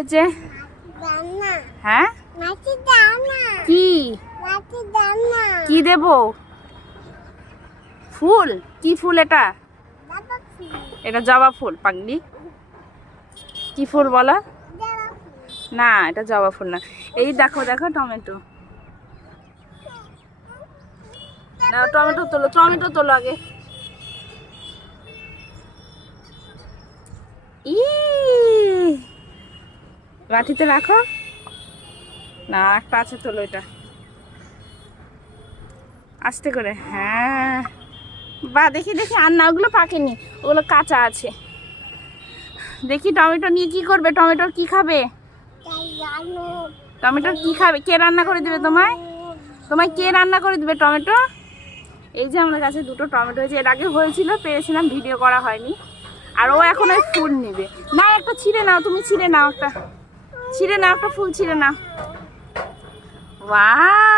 হয়েছে? হ্যাঁ কি কি দেব? ফুল? কি ফুল এটা? এটা জবা ফুল পাগলি। কি ফুল বলো? না এটা জবা ফুল না। এই দেখো দেখো টমেটো। না টমেটো তোলো, টমেটো তোলো আগে। ই লাঠিতে রাখো না, একটা আছে, তোলো এটা আস্তে করে। হ্যাঁ বা দেখি দেখি, আর না ওগুলো পাকেনি, ওগুলো কাঁচা আছে। দেখি টমেটো নিয়ে কি করবে? টমেটোর কি খাবে? টমেটোর কি খাবে? কে রান্না করে দিবে তোমায়? তোমায় কে রান্না করে দিবে টমেটো? এই যে আমার কাছে দুটো টমেটো হয়েছে, এর আগে হয়েছিল, পেরেছিলাম, ভিডিও করা হয়নি। আর ও এখন ওই ফুল নিবে না। একটা ছিঁড়ে নাও, তুমি ছিঁড়ে নাও, একটা ছিঁড়ে নাও, একটা ফুল ছিঁড়ে নাও। ওয়াও